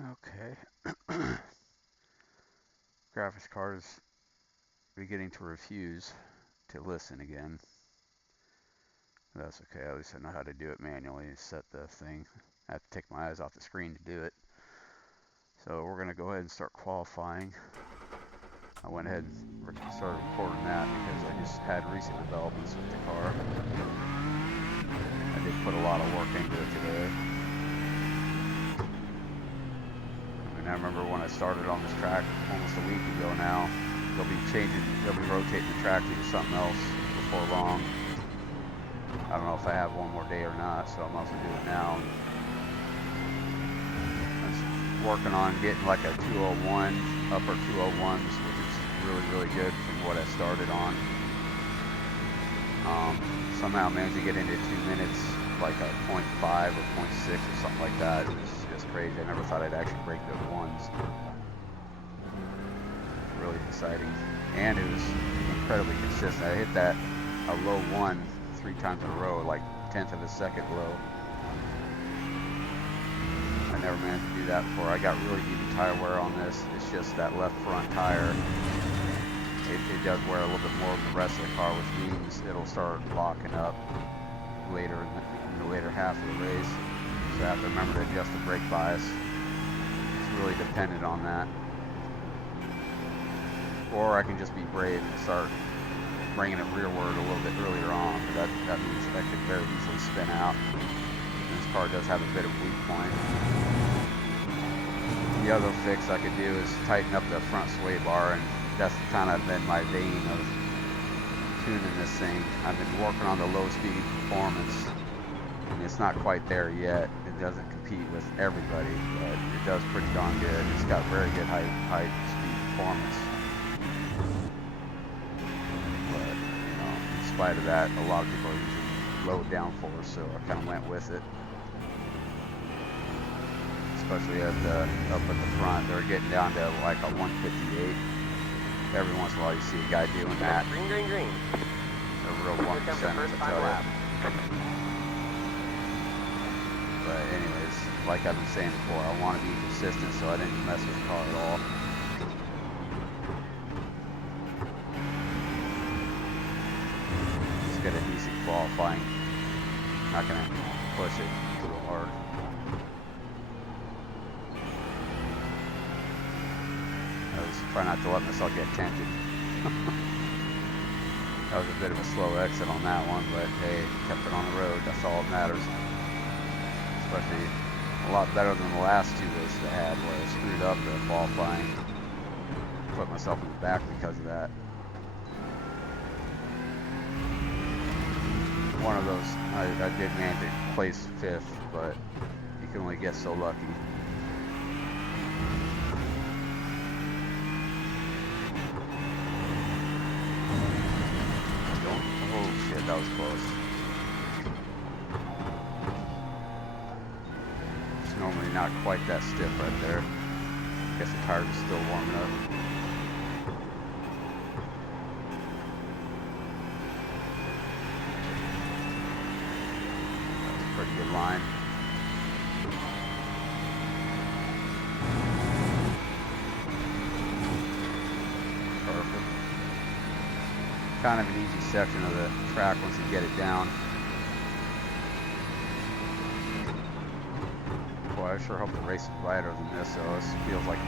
Okay. Graphics card is beginning to refuse to listen again. That's okay. At least I know how to do it manually. Set the thing. I have to take my eyes off the screen to do it. So we're going to go ahead and start qualifying. I went ahead and started recording that because I just had recent developments with the car. I did put a lot of work into it today. I remember when I started on this track almost a week ago now. They'll be rotating the track to do something else before long. I don't know if I have one more day or not, so I'm also doing it now. I was working on getting like a 201, upper 201s, which is really, really good from what I started on. Somehow managed to get into 2 minutes, like a 0.5 or 0.6 or something like that. It was just crazy. I never thought I'd actually break those ones. Really exciting. And it was incredibly consistent. I hit that a low one 3 times in a row, like 1/10 of a second low. I never managed to do that before. I got really even tire wear on this. It's just that left front tire. It does wear a little bit more than the rest of the car, which means it'll start locking up later in the later half of the race. So I have to remember to adjust the brake bias. It's really dependent on that. Or I can just be brave and start bringing it rearward a little bit earlier on. But that means that could very easily spin out. And this car does have a bit of a weak point. The other fix I could do is tighten up the front sway bar, and that's kind of been my vein of tuning this thing. I've been working on the low speed performance, and it's not quite there yet. It doesn't compete with everybody, but it does pretty darn good. It's got very good high speed performance. But in spite of that, a lot of people are using low downforce, so I kind of went with it. Especially up at the front, they're getting down to like a 158. Every once in a while you see a guy doing that. Green. A real 1%, I tell you. But anyways, like I've been saying before, I want to be consistent, so I didn't mess with the car at all. Just get a decent qualifying. Not gonna push it too hard. Try not to let myself get tempted. That was a bit of a slow exit on that one, but hey, kept it on the road. That's all that matters. Especially a lot better than the last 2 races I had where I screwed up the qualifying. Put myself in the back because of that. One of those, I did manage to place 5th, but you can only get so lucky. That was close. It's normally not quite that stiff right there. Guess the tires are still warming up. That was a pretty good line. Perfect. Kind of an easy section of the track once you get it down. Boy, I sure hope the race is brighter than this, so this feels like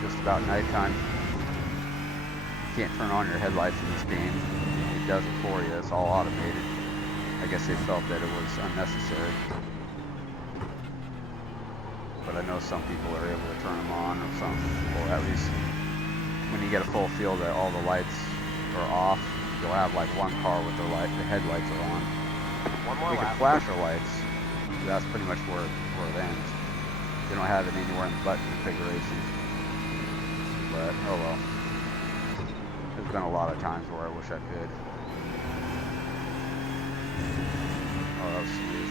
just about nighttime. You can't turn on your headlights in this game. It does it for you. It's all automated. I guess they felt that it was unnecessary. But I know some people are able to turn them on, or some people, at least when you get a full field that all the lights are off, you'll have like one car with the headlights are on. One more we lap. can flash our lights. That's pretty much where it ends. They don't have it anywhere in the button configuration. But oh well. There's been a lot of times where I wish I could. Oh, that was smooth.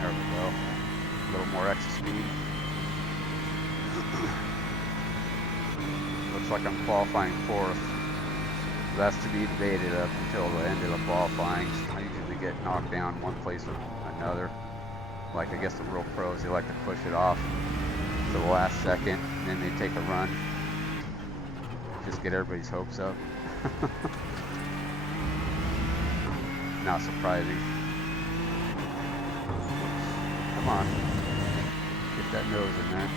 There we go. A little more extra speed. Looks like I'm qualifying 4th. That's to be debated up until the end of the qualifying. I usually get knocked down one place or another. Like, I guess the real pros, they like to push it off to the last second, and then they take a run. Just get everybody's hopes up. Not surprising. Come on. Get that nose in there.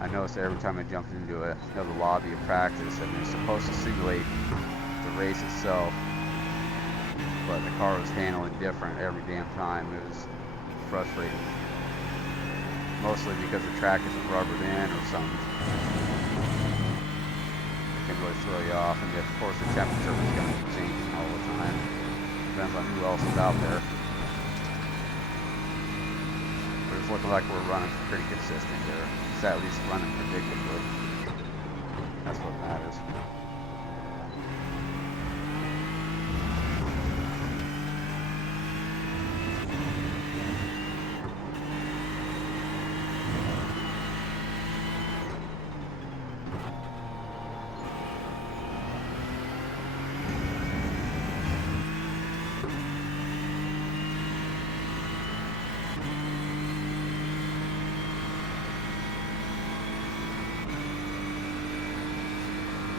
I noticed every time I jumped into another lobby of practice, and they're supposed to simulate the race itself, but the car was handling different every damn time. It was frustrating. Mostly because the track isn't rubbered in or something. It can really throw you off, and of course the temperature is going to be changing all the time. Depends on who else is out there. But it's looking like we're running pretty consistent there. It's at least running predictably. That's what matters.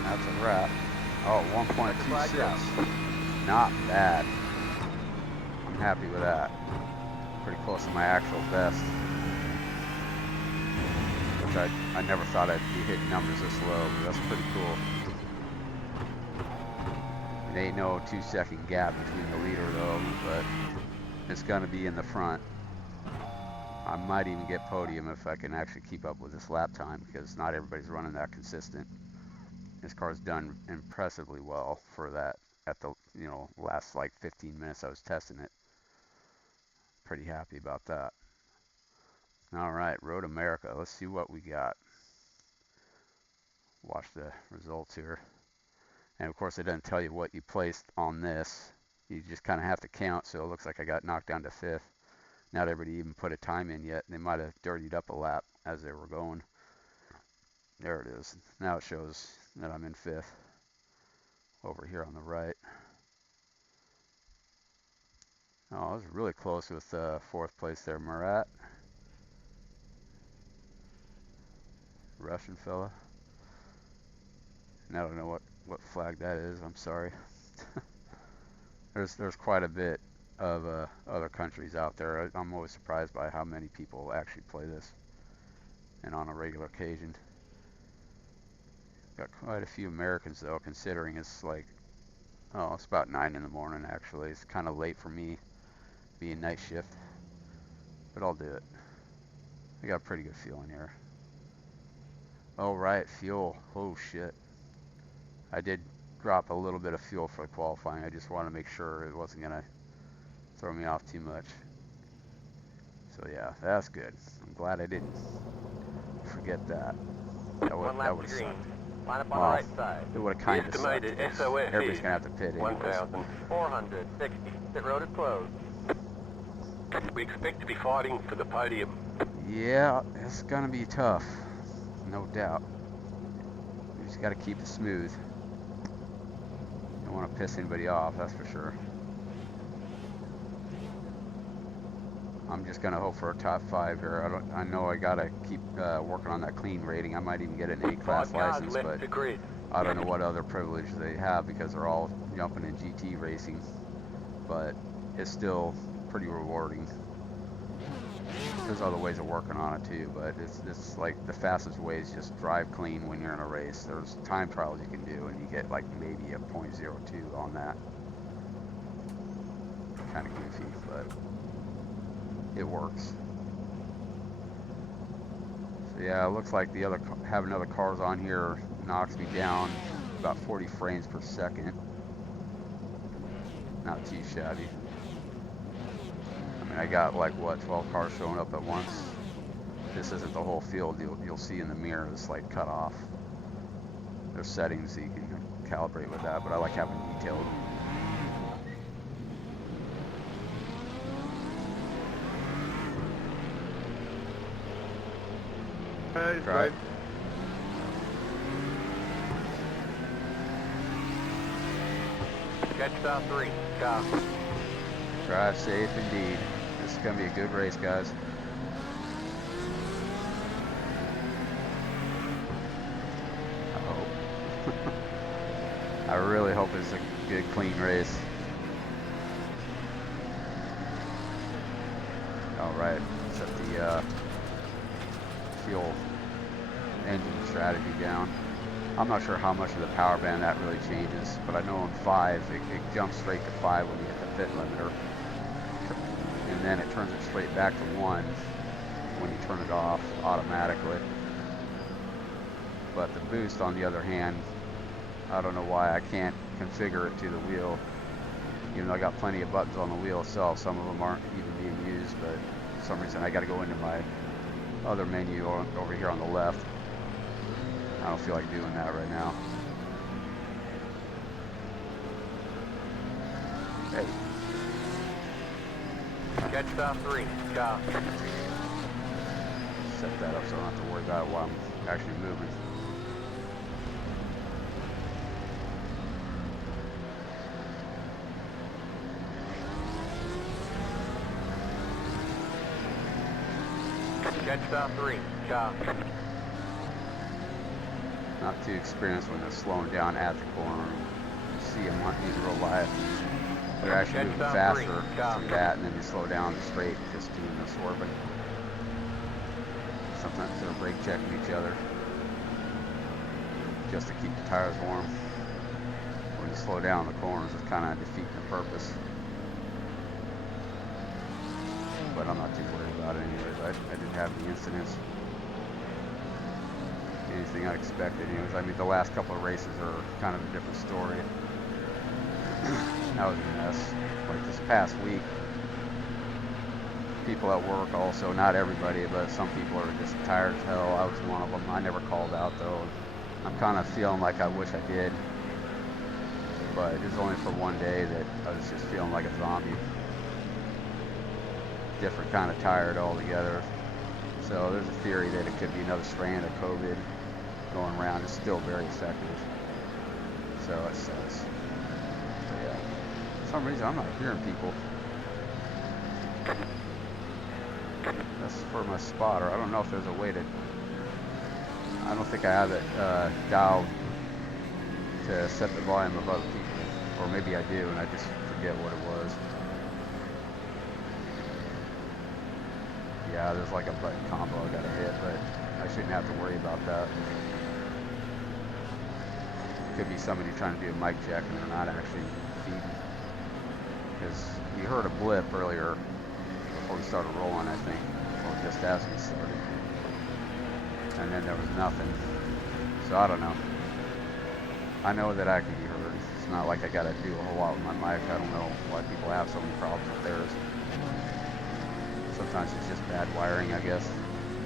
That's a wrap. Oh, 1.26. Not bad. I'm happy with that. Pretty close to my actual best. Which I never thought I'd be hitting numbers this low, but that's pretty cool. It ain't no 2-second gap between the leader though, but it's gonna be in the front. I might even get podium if I can actually keep up with this lap time, because not everybody's running that consistent. This car's done impressively well for that at the, last like 15 minutes I was testing it. Pretty happy about that. All right, Road America. Let's see what we got. Watch the results here. And of course, it doesn't tell you what you placed on this. You just kind of have to count. So it looks like I got knocked down to 5th. Not everybody even put a time in yet. They might have dirtied up a lap as they were going. There it is. Now it shows that I'm in 5th. Over here on the right. Oh, I was really close with 4th place there, Murat. Russian fella. And I don't know what flag that is. I'm sorry. There's quite a bit of other countries out there. I'm always surprised by how many people actually play this, and on a regular occasion. Got quite a few Americans though, considering it's like, oh, it's about 9 in the morning actually. It's kind of late for me, being night shift, but I'll do it. I got a pretty good feeling here. Oh right, fuel. Oh shit. I did drop a little bit of fuel for qualifying. I just want to make sure it wasn't gonna throw me off too much. So yeah, that's good. I'm glad I didn't forget that. That would have sucked. Line up on the right side. It would have kind of sucked. Everybody's gonna have to pit anyways. 1,460. Pit road is closed. We expect to be fighting for the podium. Yeah, it's gonna be tough, no doubt. You just gotta keep it smooth. Don't want to piss anybody off, that's for sure. I'm just gonna hope for a top 5 here. I know I gotta keep working on that clean rating. I might even get an A-class license, but I don't know what other privilege they have because they're all jumping in GT racing. But it's still pretty rewarding. There's other ways of working on it too, but it's like the fastest way is just drive clean when you're in a race. There's time trials you can do, and you get like maybe a 0.02 on that. Kind of goofy, but it works. So yeah, it looks like having other cars on here knocks me down about 40 frames per second. Not too shabby. I mean, I got like what, 12 cars showing up at once. This isn't the whole field. You'll see in the mirror it's like cut off. There's settings that you can calibrate with that, but I like having detailed. Right. Catch star 3, car. Drive safe indeed. This is going to be a good race, guys. I hope. I really hope it's a good, clean race. Alright, set the fuel engine strategy down. I'm not sure how much of the power band that really changes, but I know in 5, it jumps straight to 5 when you hit the fit limiter. And then it turns it straight back to 1 when you turn it off automatically. But the boost, on the other hand, I don't know why I can't configure it to the wheel. Even though I got plenty of buttons on the wheel itself, some of them aren't even being used, but for some reason I got to go into my other menu over here on the left. I don't feel like doing that right now. Hey. Catch star 3, car. Set that up so I don't have to worry about it while I'm actually moving. Catch star 3, car. Not too experienced when they're slowing down at the corner. You see them in real life. They're actually moving faster through that, and then they slow down straight, just doing the swerving. Sometimes they're brake checking each other just to keep the tires warm. When you slow down the corners, it's kind of defeating the purpose. But I'm not too worried about it anyways. I didn't have any incidents. Anything unexpected anyways. I mean, the last couple of races are kind of a different story. That was a mess. Like this past week, people at work also, not everybody, but some people are just tired as hell. I was one of them. I never called out though. I'm kind of feeling like I wish I did. But it was only for one day that I was just feeling like a zombie. Different kind of tired altogether. So there's a theory that it could be another strand of COVID going around. It's still very effective. So it sucks. But yeah. For some reason I'm not hearing people. That's for my spotter. I don't know if there's a way to... I don't think I have it dialed to set the volume of other people. Or maybe I do and I just forget what it was. Yeah, there's like a button combo I gotta hit, but I shouldn't have to worry about that. Could be somebody trying to do a mic check and they're not actually feeding. Because you heard a blip earlier before we started rolling, I think, or just as we started. And then there was nothing. So I don't know. I know that I can be heard. It's not like I gotta do a whole lot with my mic. I don't know why people have so many problems with theirs. Sometimes it's just bad wiring, I guess,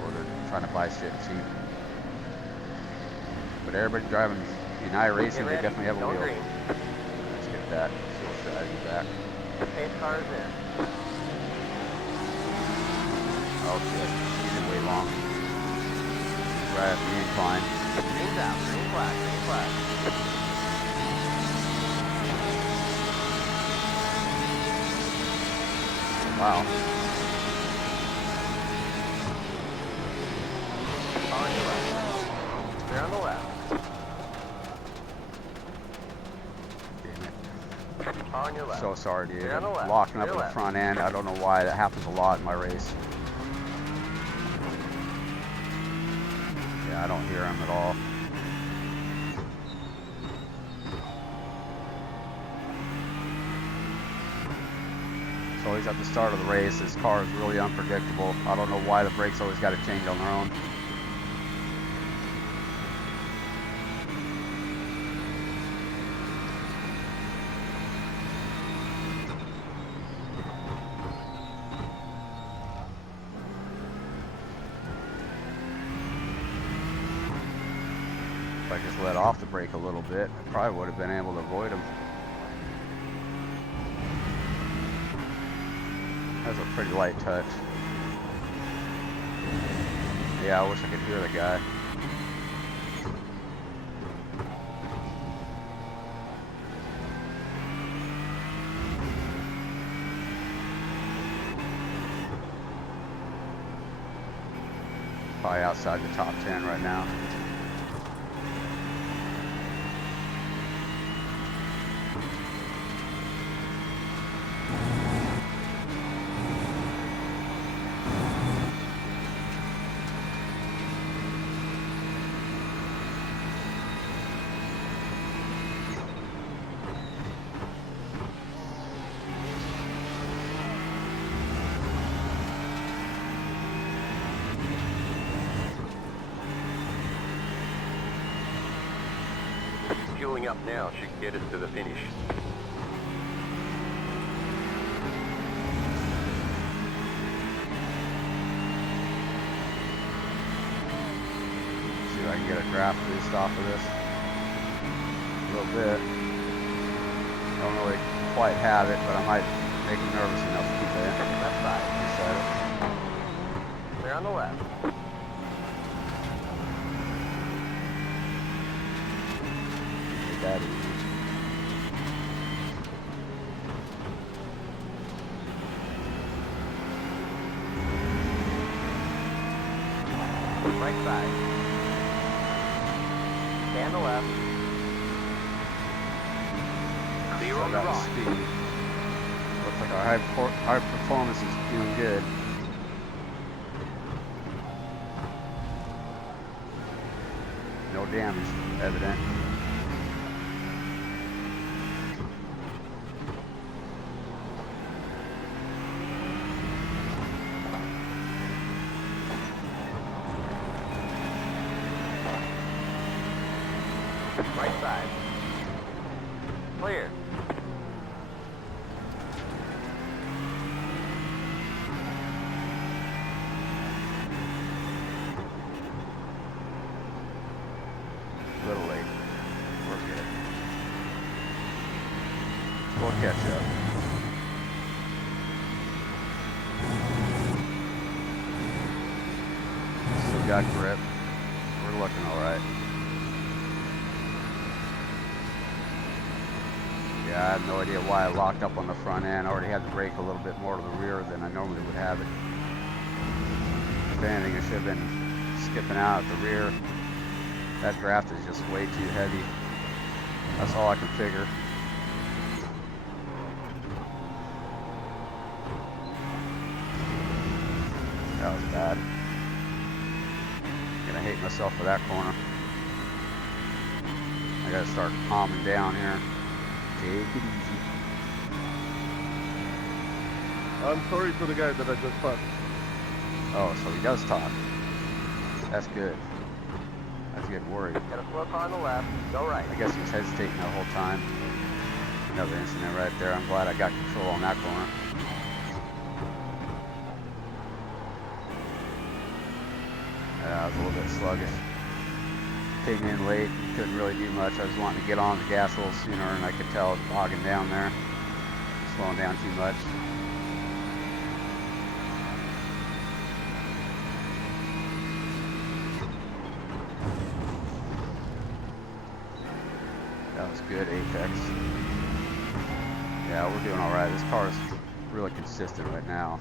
or they're trying to buy shit cheap. But everybody driving in iRacing, they definitely have a wheel. Let's get that fuel strategy back. Pace cars in. Oh shit, he didn't wait long. Right at the incline. Green's out. Green flag. Green flag. Wow. On your left. Clear on the left. Damn it. On your left. So sorry, dude. Clear on the left. Locking up Clear in the left. front end. I don't know why. That happens a lot in my race. Yeah, I don't hear him at all. So he's at the start of the race. His car is really unpredictable. I don't know why the brakes always got to change on their own. If I just let off the brake a little bit, I probably would have been able to avoid him. That's a pretty light touch. Yeah, I wish I could hear the guy. Probably outside the top 10 right now. Fueling up now should get us to the finish. See if I can get a draft boost off of this. A little bit. Don't really quite have it, but I might make him nervous enough to keep it in. Left side. Reset Clear on the left. it. Get that easy. Right side. Stay on the left. Clear Still on the got right. speed. Looks like our high performance is doing good. No damage evident. Right side. Clear. Little late. We're good. We'll catch up. Still got grip. We're looking alright. Yeah, I have no idea why I locked up on the front end. I already had the brake a little bit more to the rear than I normally would have it. If anything, I should have been skipping out at the rear. That draft is just way too heavy. That's all I can figure. That was bad. Gonna hate myself for that corner. I gotta start calming down here. Take it easy. I'm sorry to the guy that I just passed. Oh, so he does talk. That's good. I was getting worried. Got a slow car on the left. Go right. I guess he was hesitating the whole time. Another incident right there. I'm glad I got control on that corner. I was a little bit sluggish. Came in late, couldn't really do much. I was wanting to get on the gas a little sooner, and I could tell I was bogging down there. Slowing down too much. That was good, Apex. Yeah, we're doing alright. This car is really consistent right now.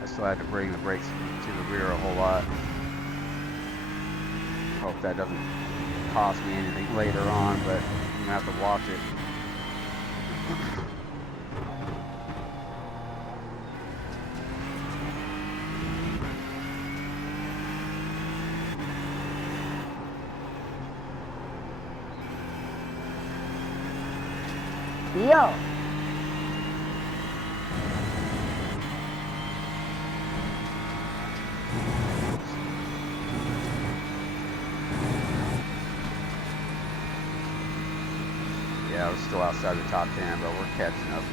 I still had to bring the brakes to the rear a whole lot. Hope that doesn't cost me anything later on, but I'm gonna have to watch it. Yo. Yeah, we're still outside the top 10, but we're catching up.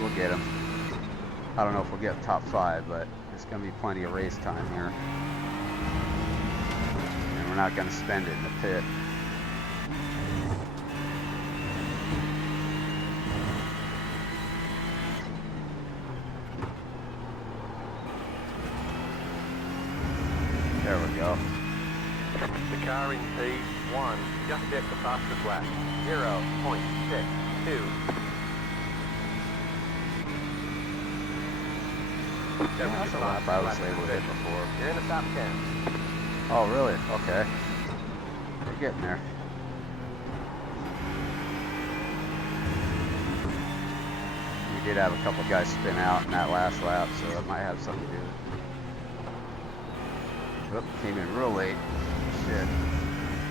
We'll get them. I don't know if we'll get top 5, but there's going to be plenty of race time here. And we're not going to spend it in the pit. There we go. The car in P1 just at the fastest lap. 0.62. Yeah, that's a lap I was able to hit before. You're in the top 10. Oh, really? Okay. You're getting there. We did have a couple guys spin out in that last lap, so that might have something to do with it. Oop, came in real late. Shit.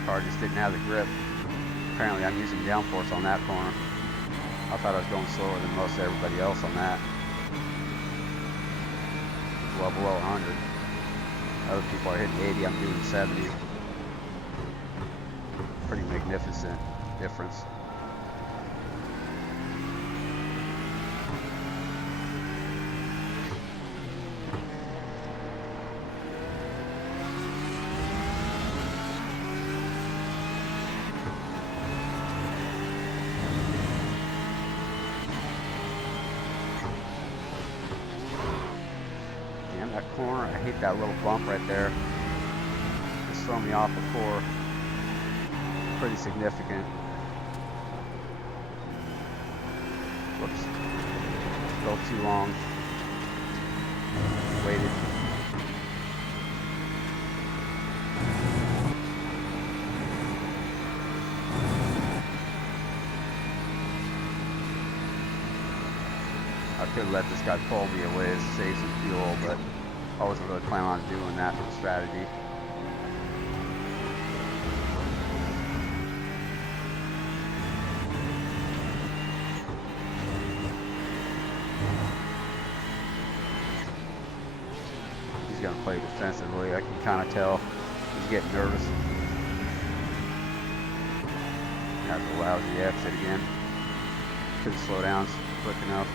Car just didn't have the grip. Apparently I'm using downforce on that corner. I thought I was going slower than most everybody else on that. Well below 100. Other people are hitting 80, I'm doing 70. Pretty magnificent difference. That corner, I hate that little bump right there. It's thrown me off before. Pretty significant. Whoops. Go too long. Waited. I could let this guy pull me away to save some fuel, but I wasn't really planning on doing that for strategy. He's gonna play defensively. I can kind of tell he's getting nervous. That's a lousy exit again. Couldn't slow down quick enough.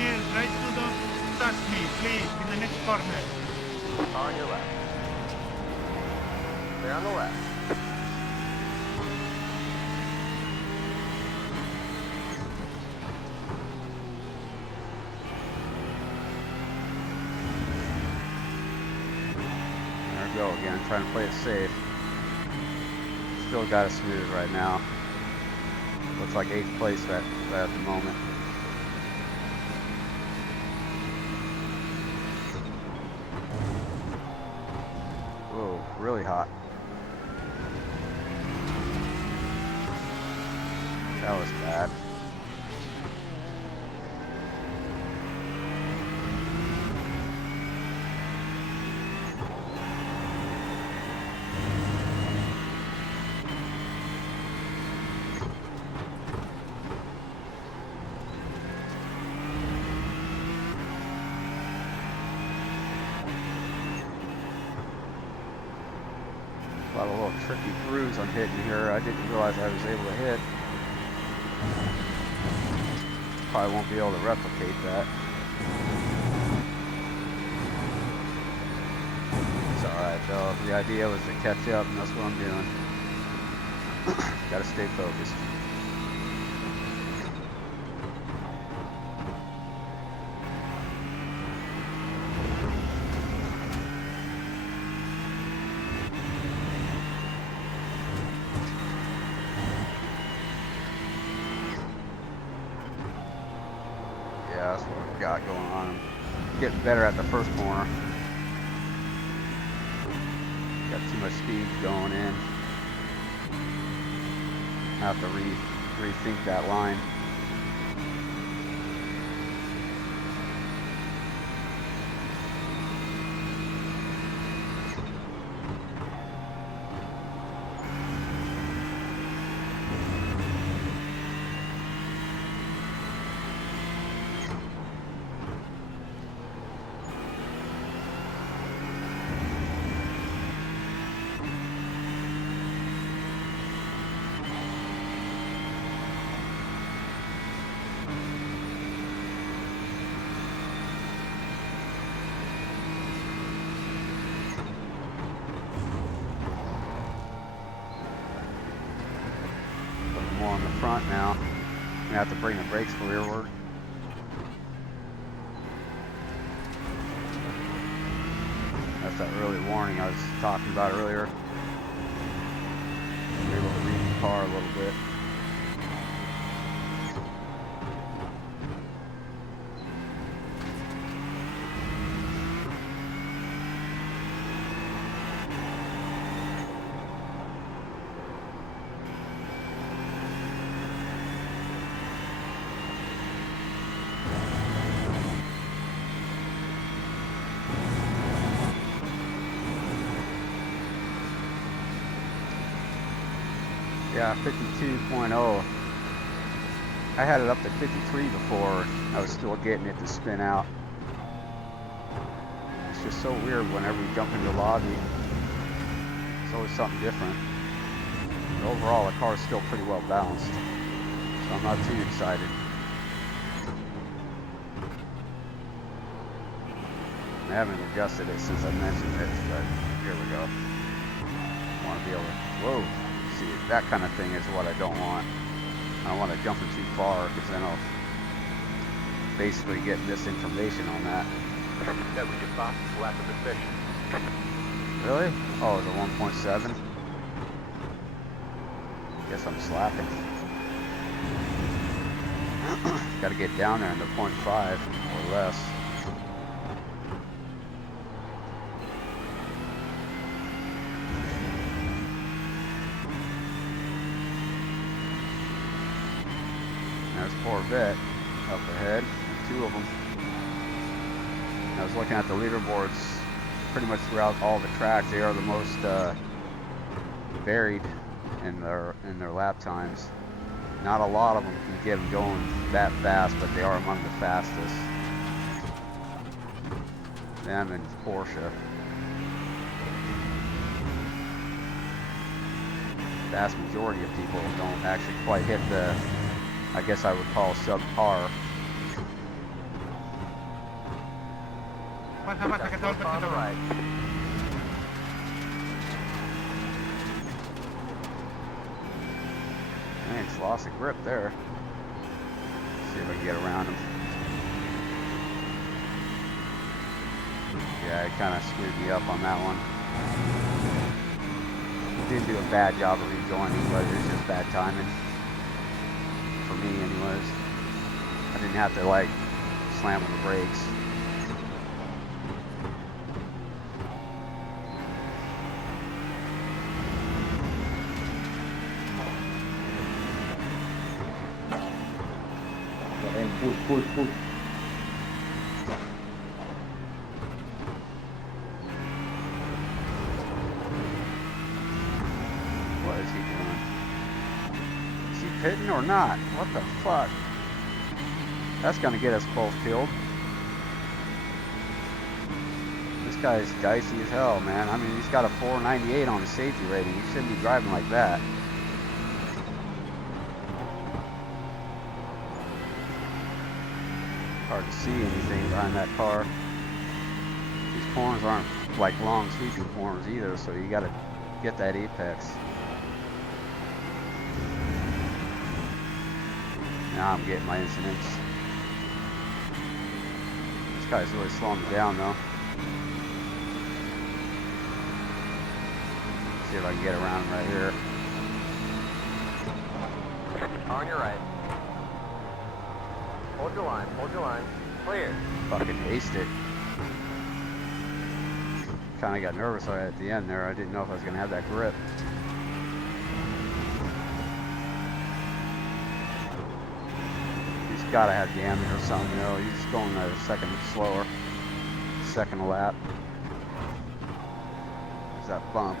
Daniel, try to don't touch me, please, in the next corner. On your left. They're on the left. There we go again, trying to play it safe. Still got it smooth right now. Looks like 8th place right at the moment. Whoa, really hot. That was bad. A lot of little tricky grooves I'm hitting here. I didn't realize I was able to hit. Probably won't be able to replicate that. It's alright though. The idea was to catch up, and that's what I'm doing. Gotta stay focused. Yeah, that's what we've got going on. Getting better at the first corner. Got too much speed going in. I have to rethink that line. More on the front now. I'm gonna have to bring the brakes rearward. That's that early warning I was talking about earlier. We're able to car a little bit. Yeah, 52.0. I had it up to 53 before. I was still getting it to spin out. It's just so weird whenever you jump into the lobby. It's always something different. But overall, the car is still pretty well balanced. So I'm not too excited. I haven't adjusted it since I mentioned it, but here we go. I want to be able to, whoa. See, that kind of thing is what I don't want. I don't want to jump in too far because then I'll basically get misinformation on that. That was your fastest lap of the session. Really? Oh, it was a 1.7? Guess I'm slacking. Gotta get down there in the 0.5 or less. There's Corvette up ahead, 2 of them. I was looking at the leaderboards pretty much throughout all the tracks. They are the most varied in their lap times. Not a lot of them can get them going that fast, but they are among the fastest. Them and Porsche. Vast majority of people don't actually quite hit the, I guess I would call subpar. Pasa, pasa, que todo, que On the todo. right. Man, it's lost a grip there. See if I can get around him. Yeah, it kind of screwed me up on that one. Didn't do a bad job of rejoining, but it was just bad timing. For me anyways. I didn't have to like slam on the brakes. And push. What is he doing? Is he pitting or not? What the fuck? That's gonna get us both killed. This guy's dicey as hell, man. I mean, he's got a 498 on his safety rating. He shouldn't be driving like that. Hard to see anything behind that car. These corners aren't like long sweeping corners either, so you gotta get that apex. Now I'm getting my incidents. This guy's really slowing me down though. See if I can get around him right here. On your right. Hold your line. Clear. Fucking aced it. Kind of got nervous right at the end there. I didn't know if I was going to have that grip. He's got to have damage or something, you know. He's just going a second slower. Second lap. There's that bump.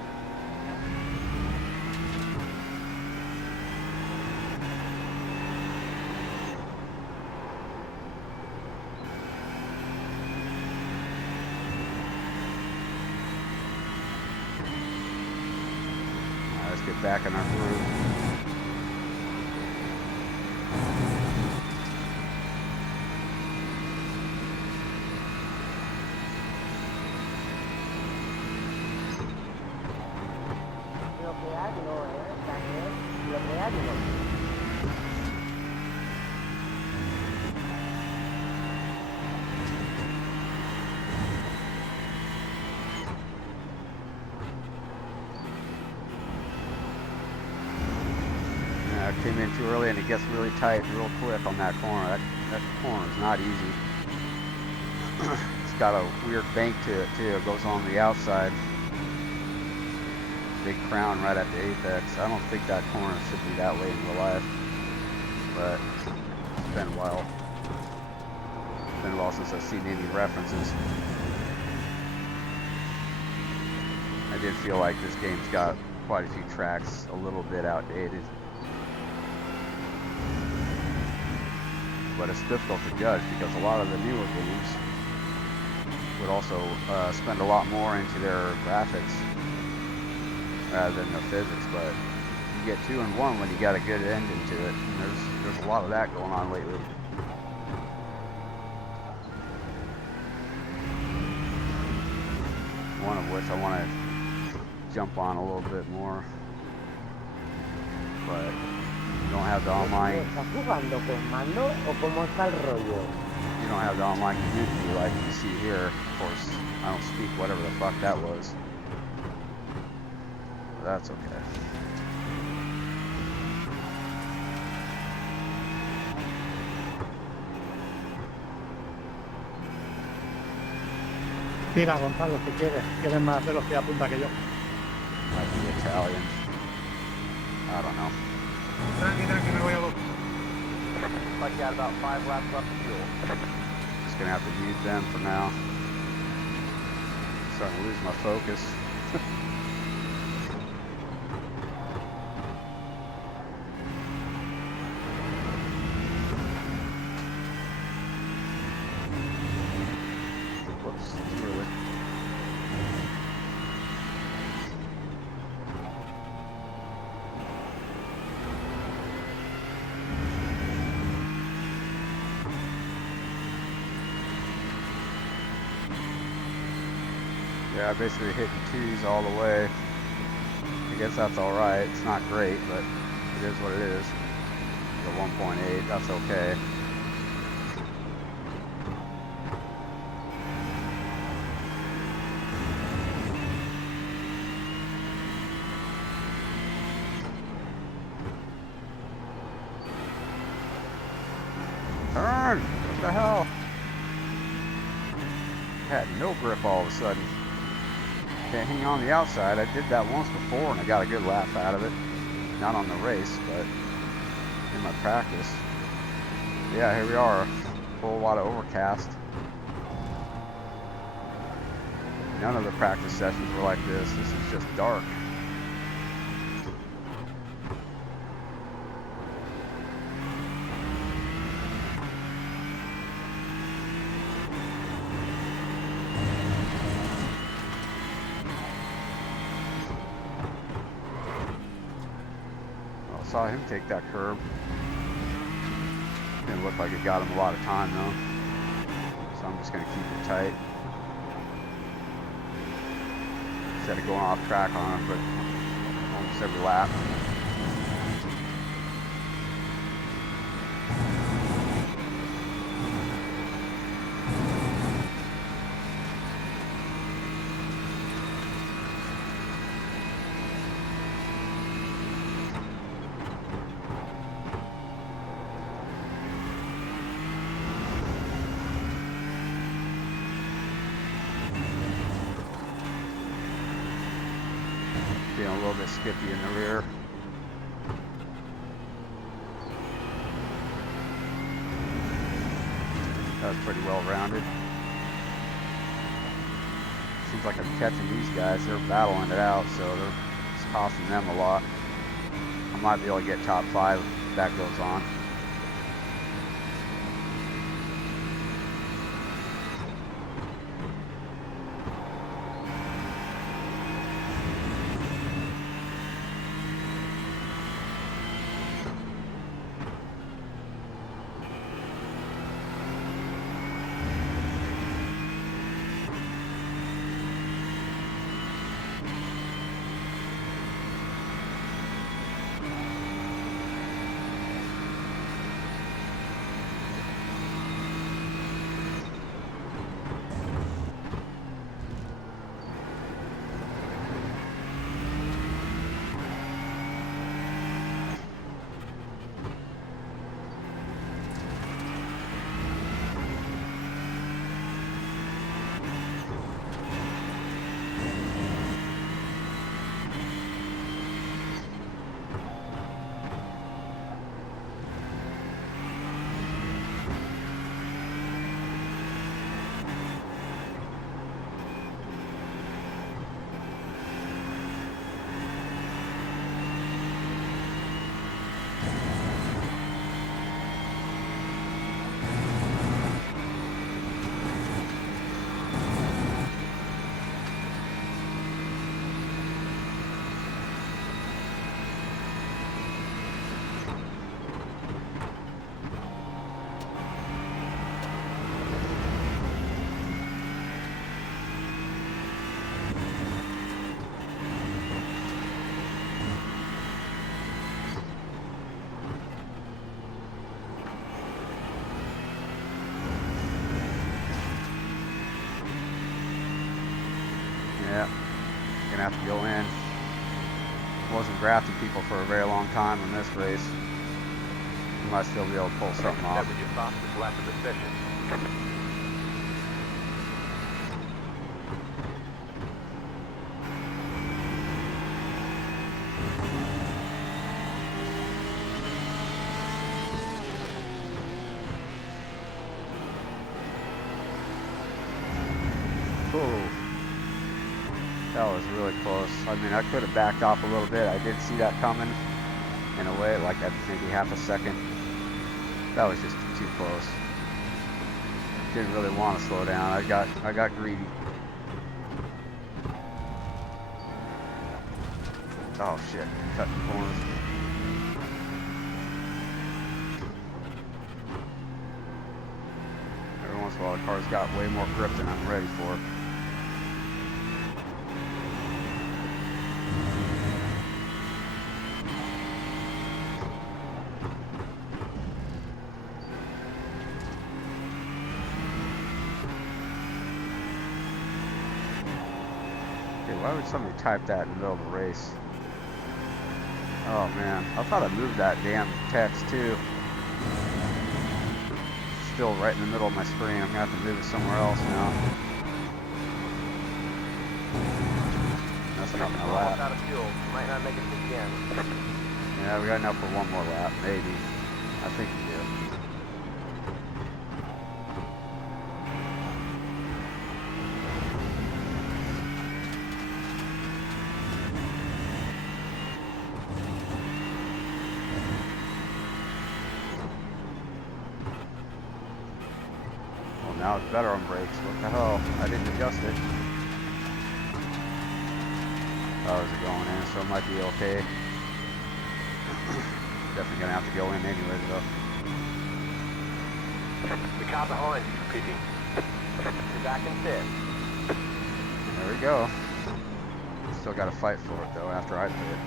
Let's get back in our groove. I came in too early and it gets really tight real quick on that corner. That corner is not easy. It's got a weird bank to it too. It goes on the outside. Big crown right at the apex. I don't think that corner should be that way in real life, but it's been a while. It's been a while since I've seen any references. I did feel like this game's got quite a few tracks a little bit outdated. But it's difficult to judge because a lot of the newer games would also spend a lot more into their graphics rather than their physics. But you get 2 and 1 when you got a good engine to it. And there's a lot of that going on lately. One of which I want to jump on a little bit more, but you don't have the online. ¿Estás jugando con mando o cómo está el rollo? You don't have the online community like you see here. Of course, I don't speak whatever the fuck that was. But that's okay. Tira, Gonzalo, si quieres. Tienes más velocidad punta que yo. Might be Italian. I don't know. Tranqui, tranqui, me voy a dos. Like you had about 5 laps left of fuel. Just gonna have to mute them for now. Starting to lose my focus. Whoops, really. Yeah, I basically hitting 2s all the way. I guess that's alright. It's not great, but it is what it is. The 1.8, that's okay. Turn! What the hell? Had no grip all of a sudden. Can't hang on the outside. I did that once before and I got a good lap out of it. Not on the race, but in my practice. Yeah, here we are. Full lot of overcast. None of the practice sessions were like this. This is just dark. Saw him take that curb. Didn't look like it got him a lot of time though. So I'm just gonna keep it tight. Instead of going off track on him, but almost every lap. Being a little bit skippy in the rear. That was pretty well rounded. Seems like I'm catching these guys. They're battling it out, so it's costing them a lot. I might be able to get top 5 if that goes on. grafting people for a very long time in this race. You might still be able to pull something That off. was your fastest lap of the session. Ooh. That was really close. I mean, I could have backed off a little bit. I did see that coming in a way, like at maybe half a second. That was just too close. Didn't really want to slow down. I got greedy. Oh shit, cutting corners. Every once in a while the car's got way more grip than I'm ready for. Why would somebody type that in the middle of the race? Oh man, I thought I moved that damn text too. Still right in the middle of my screen. I'm gonna have to move it somewhere else now. That's not my lap. Out of fuel. Might not make it to the end. Yeah, we got enough for one more lap, maybe. I think we do. Now it's better on brakes. What the hell? I didn't adjust it. Oh, is it going in? So it might be okay. Definitely gonna have to go in anyways though. The car behind is pitting. You're back in fifth. There we go. Still gotta fight for it though after I pit.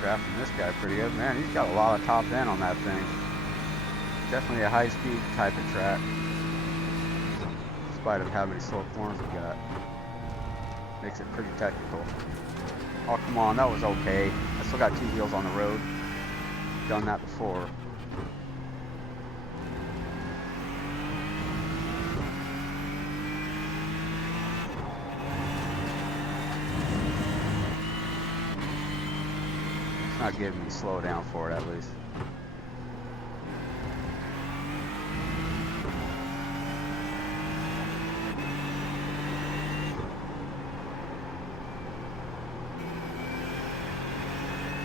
Drafting this guy pretty good. Man, he's got a lot of top end on that thing. Definitely a high speed type of track. In spite of how many slow corners we got. Makes it pretty technical. Oh come on, that was okay. I still got 2 wheels on the road. Done that before. Not giving me slow down for it at least.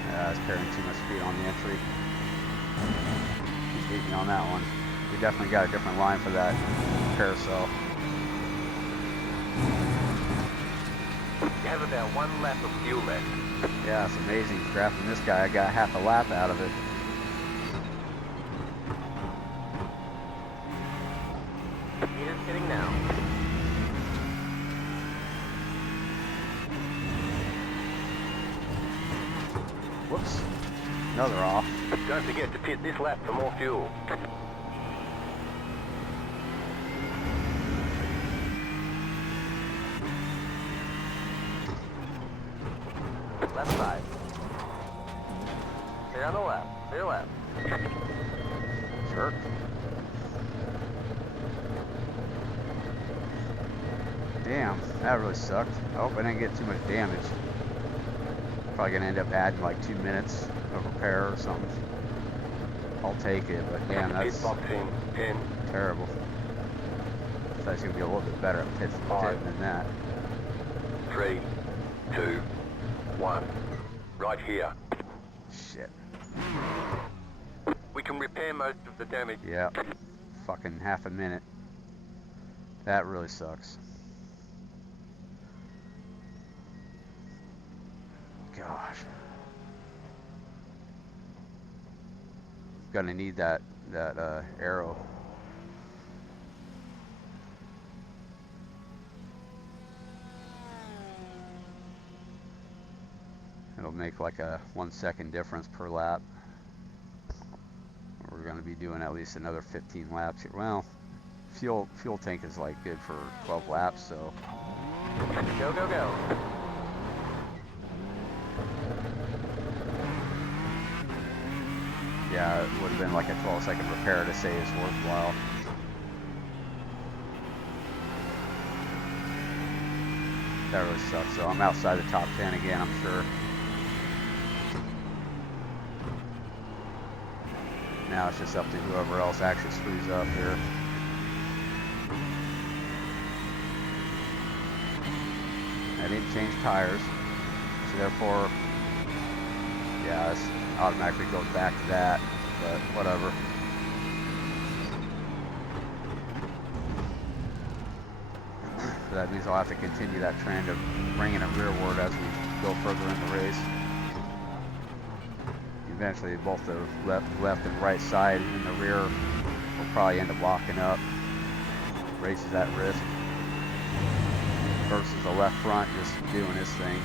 Yeah, I was carrying too much speed on the entry. He beat me on that one. We definitely got a different line for that carousel. You have about 1 lap of fuel left. Yeah, it's amazing. Drafting this guy, I got half a lap out of it. Meters hitting now. Whoops. Another off. Don't forget to pit this lap for more fuel. Left side. Clear on the left. Clear left. Jerk. Damn, that really sucked. I hope I didn't get too much damage. Probably gonna end up adding like 2 minutes of repair or something. I'll take it, but damn, that's Box in 10, terrible. I thought it was gonna be a little bit better at pitting than that. 3, 2, 1. Right here. Shit. We can repair most of the damage. Yeah. Fucking half a minute. That really sucks. Gosh. Gonna need that arrow. It'll make like a 1 second difference per lap. We're going to be doing at least another 15 laps here. Well, fuel tank is like good for 12 laps, so Go, go, go. yeah, it would have been like a 12-second repair to say it's worthwhile. That really sucks. So I'm outside the top 10 again, I'm sure. Now it's just up to whoever else actually screws up here. I didn't change tires, so therefore, yeah, this automatically goes back to that, but whatever. So that means I'll have to continue that trend of bringing it rearward as we go further in the race. Eventually, both the left and right side in the rear will probably end up locking up. Race is at risk. Versus the left front just doing his thing.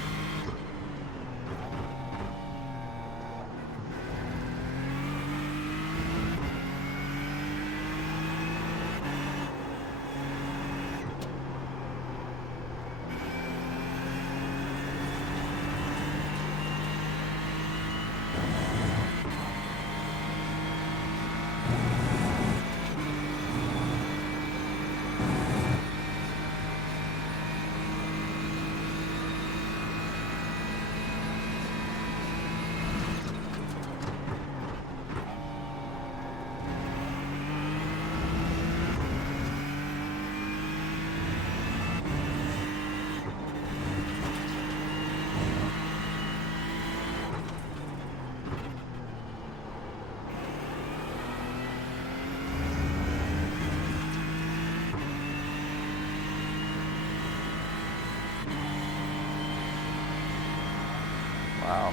Wow.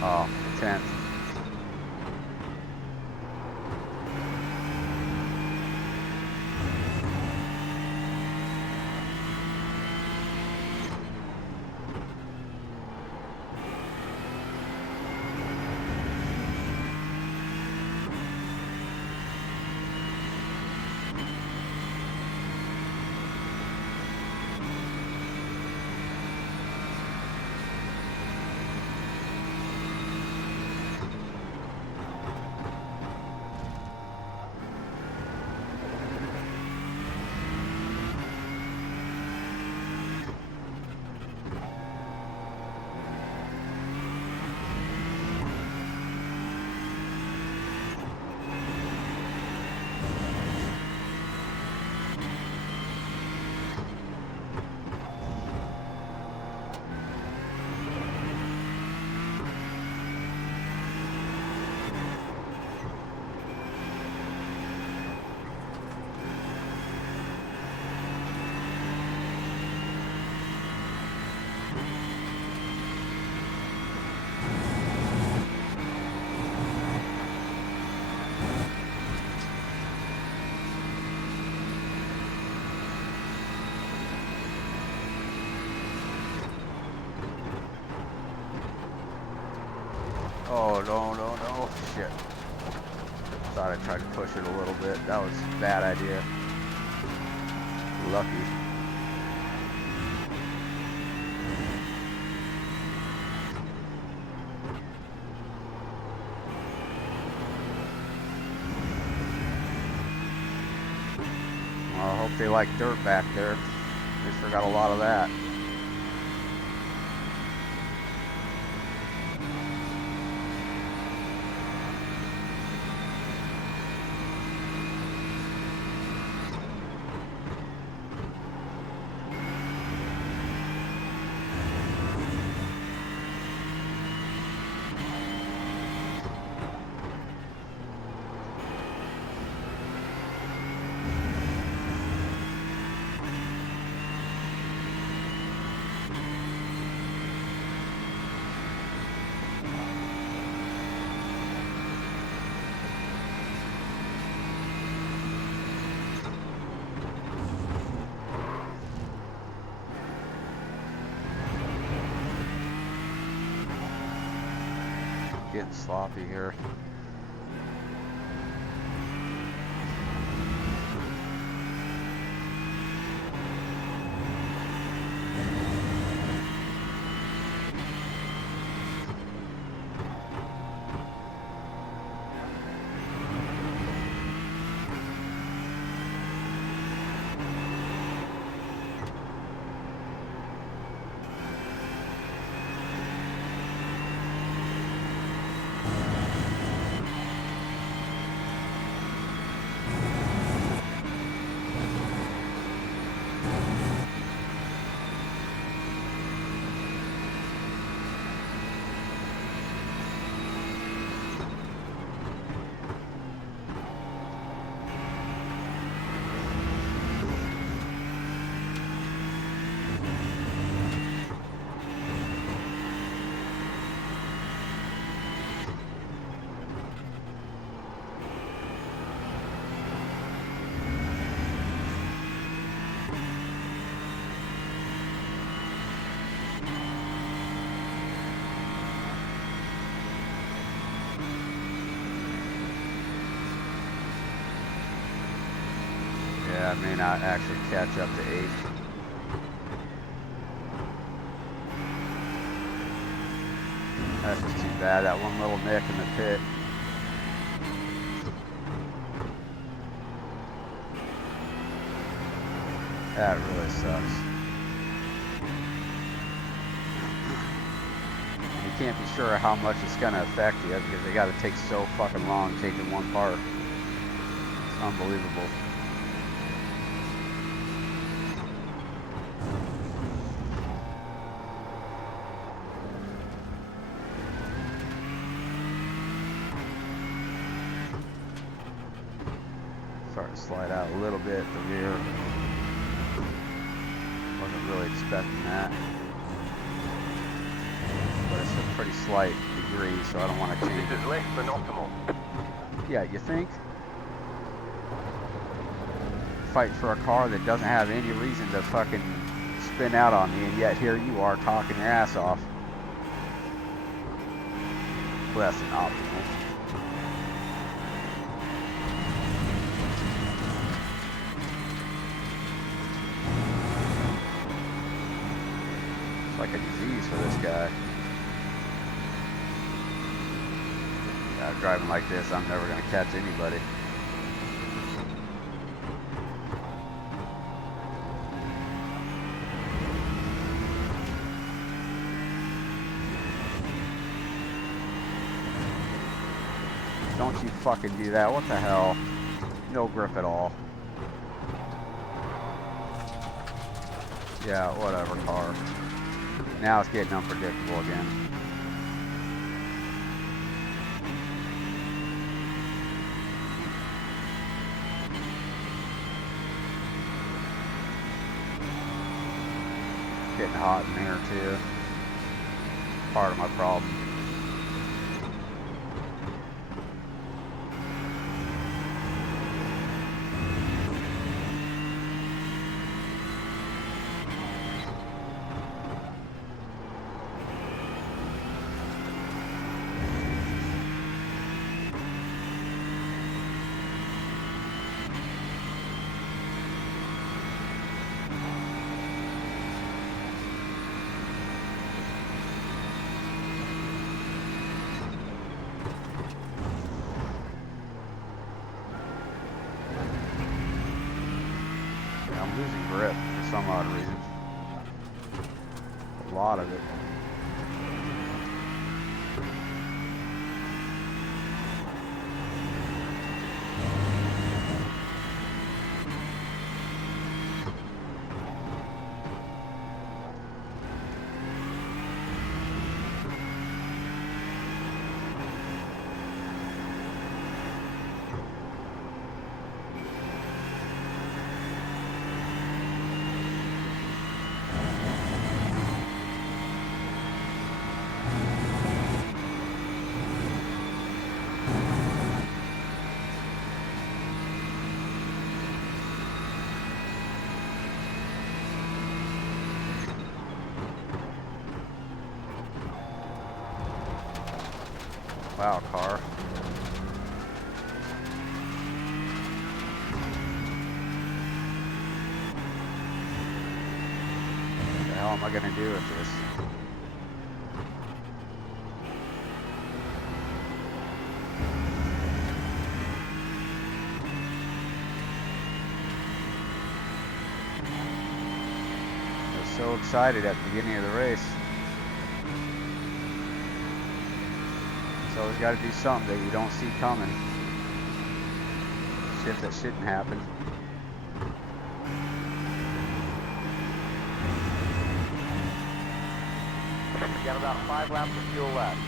Oh, 10th. Oh, no, shit. Thought I tried to push it a little bit. That was a bad idea. Lucky. Well, I hope they like dirt back there. They sure got a lot of that. getting sloppy here. Yeah, I may not actually catch up to 8. That's just too bad, that one little nick in the pit. That really sucks. You can't be sure how much it's going to affect you because they got to take so fucking long taking one part. It's unbelievable. Starting to slide out a little bit at the rear. Wasn't really expecting that. But it's a pretty slight degree, so I don't want to change This it. is less than optimal. Yeah, you think? Fighting for a car that doesn't have any reason to fucking spin out on me, and yet here you are talking your ass off. Less than optimal. It's like a disease for this guy. Yeah, driving like this, I'm never gonna catch anybody. Don't you fucking do that. What the hell? No grip at all. Yeah, whatever, car. Now it's getting unpredictable again. Getting hot in here too. Part of my problem. I'm losing grip for some odd reason. A lot of it. Wow, car. What the hell am I gonna do with this? I was so excited at the beginning of the race. So always got to do something that you don't see coming. Shit that shouldn't happen. You got about 5 laps of fuel left.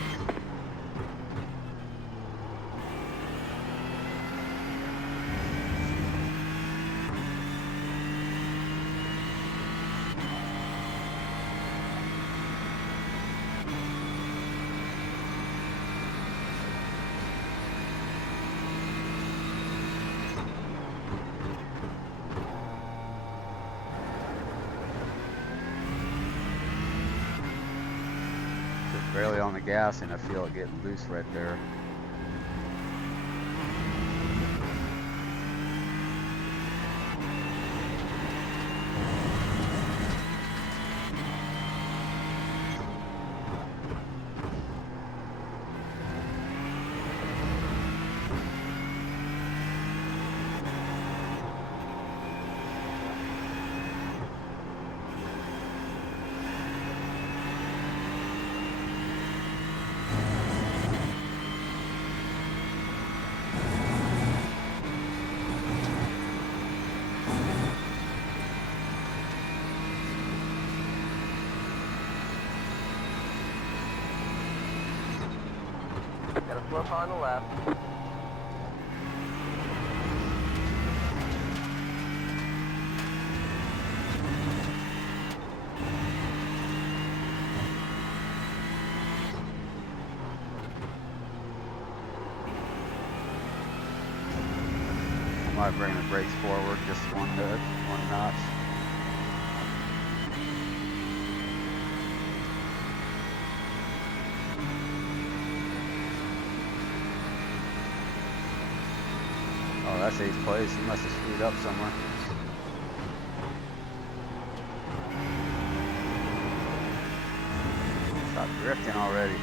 Just barely on the gas and I feel it getting loose right there. Got a slow car on the left. I might bring the brakes forward just one notch. Oh, that's 8th place. He must have screwed up somewhere. Stop drifting already.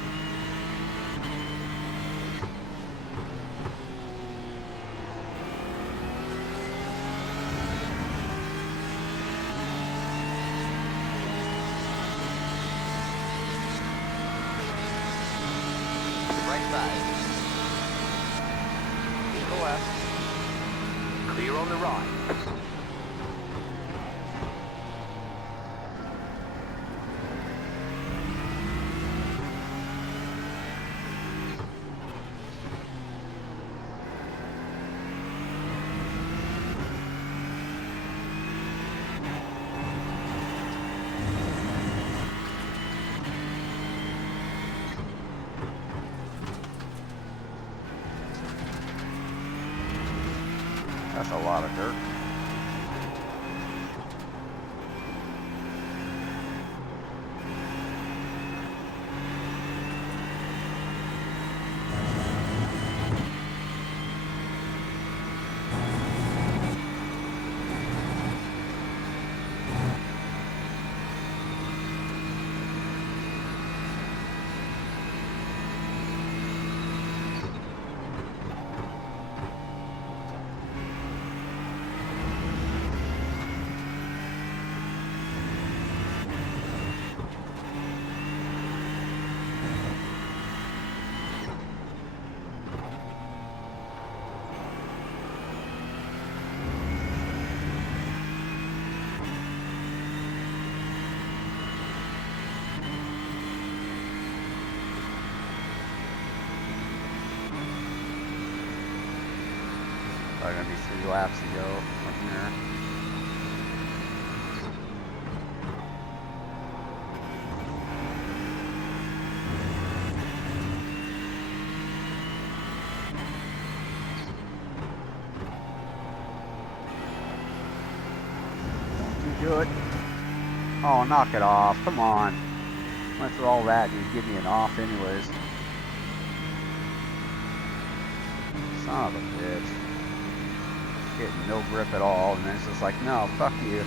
Right side. To the left. Clear on the right. That's a lot of dirt. Probably gonna be 3 laps to go from here. Don't you do it. Oh, knock it off. Come on. Went through all that and you give me an off anyways. Son of a bitch. Getting no grip at all, and then it's just like, no, fuck you.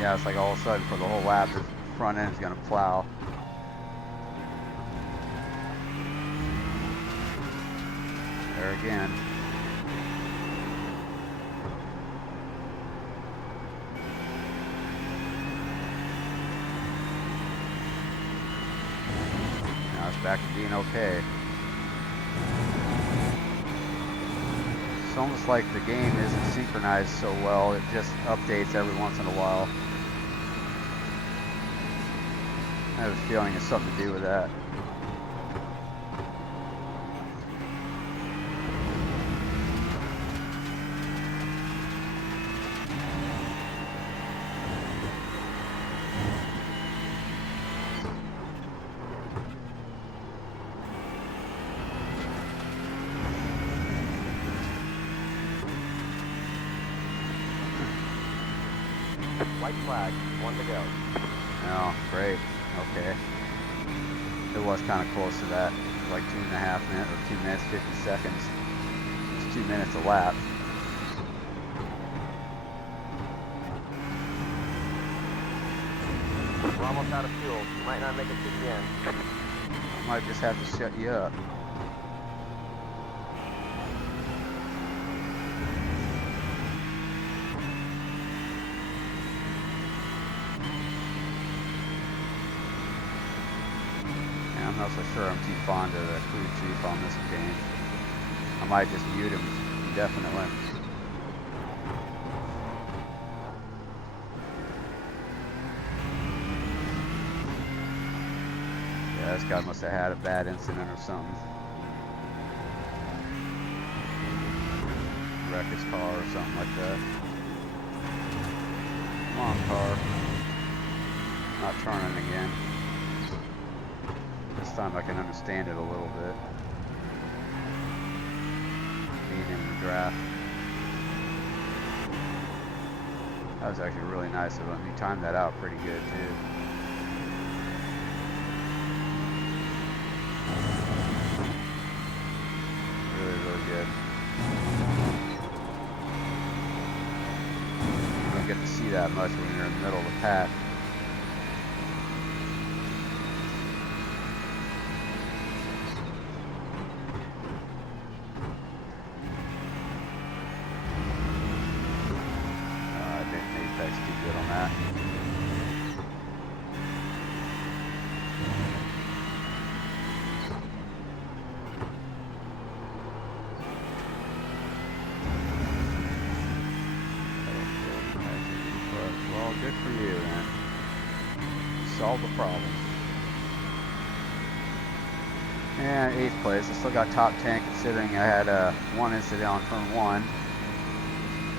Yeah, it's like all of a sudden for the whole lap, the front end is gonna plow. There again. Now it's back to being okay. It's almost like the game isn't synchronized so well, it just updates every once in a while. I have a feeling it's something to do with that. White flag, 1 to go. Oh, great. Okay. It was kind of close to that. Like 2.5 minutes, or 2 minutes, 50 seconds. It's 2 minutes a lap. We're almost out of fuel. Might not make it to the end. I might just have to shut you up. I'm not so sure I'm too fond of the crew chief on this game. I might just mute him indefinitely. Yeah, this guy must have had a bad incident or something. Wreck his car or something like that. Come on, car. Not turning again. This time I can understand it a little bit. Being in the draft. That was actually really nice of him. He timed that out pretty good too. Really, really good. You don't get to see that much when you're in the middle of the pack. Good for you, man. Solve the problem. And 8th place. I still got top 10 considering I had one incident on turn 1.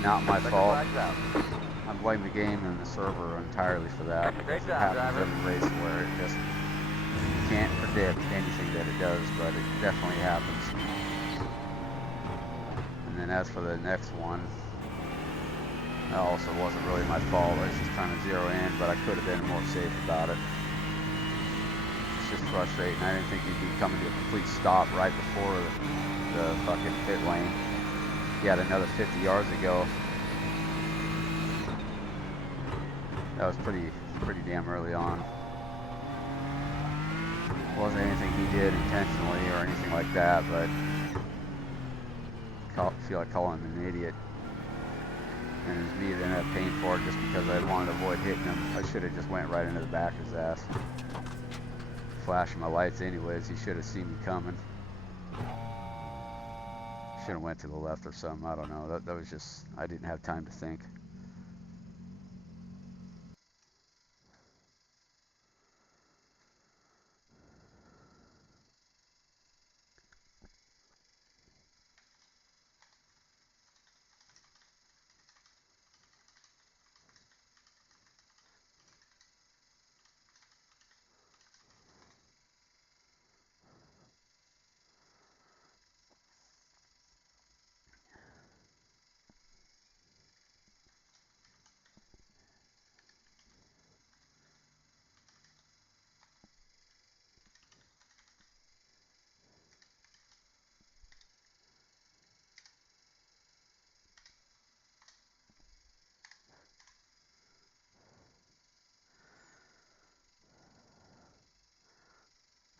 Not my fault. I blame the game and the server entirely for that. Great It job, happens driver. every race where it just you can't predict anything that it does, but it definitely happens. And then as for the next one, that also wasn't really my fault. I was just trying to zero in, but I could have been more safe about it. It's just frustrating. I didn't think he'd be coming to a complete stop right before the fucking pit lane. He had another 50 yards to go. That was pretty damn early on. Wasn't anything he did intentionally or anything like that, but I feel like calling him an idiot. And it was me that ended up paying for it just because I wanted to avoid hitting him. I should have just went right into the back of his ass. Flashing my lights anyways, he should have seen me coming. Should have went to the left or something, I don't know. That was just, I didn't have time to think.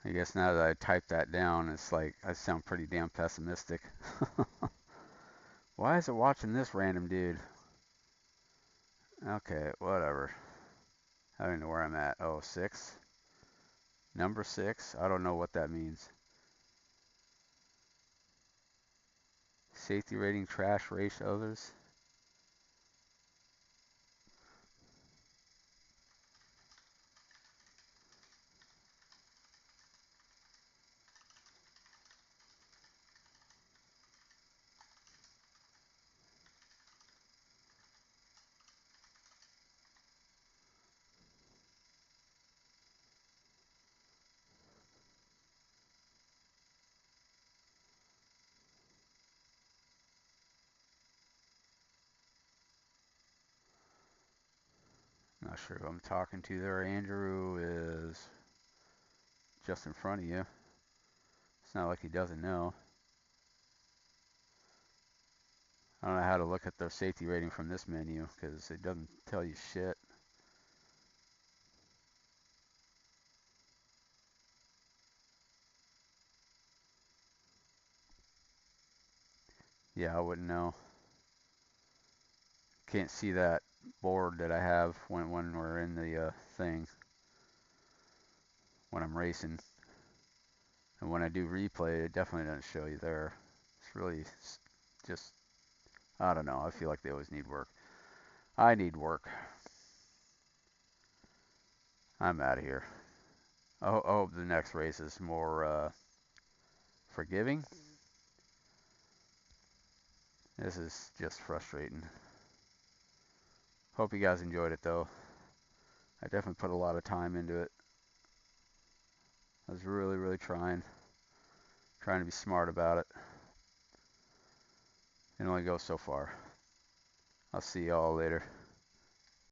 I guess now that I typed that down, it's like I sound pretty damn pessimistic. Why is it watching this random dude? Okay, whatever. I don't know where I'm at. Oh, 6. Number 6. I don't know what that means. Safety rating, trash, race, others. Not sure who I'm talking to there. Andrew is just in front of you. It's not like he doesn't know. I don't know how to look at their safety rating from this menu because it doesn't tell you shit. Yeah, I wouldn't know. Can't see that board that I have when we're in the thing, when I'm racing. And when I do replay, it definitely doesn't show you there. It's really just, I don't know. I feel like they always need work. I need work. I'm out of here. I hope the next race is more forgiving. This is just frustrating. Hope you guys enjoyed it though. I definitely put a lot of time into it. I was really trying to be smart about it. It only goes so far. I'll see y'all later.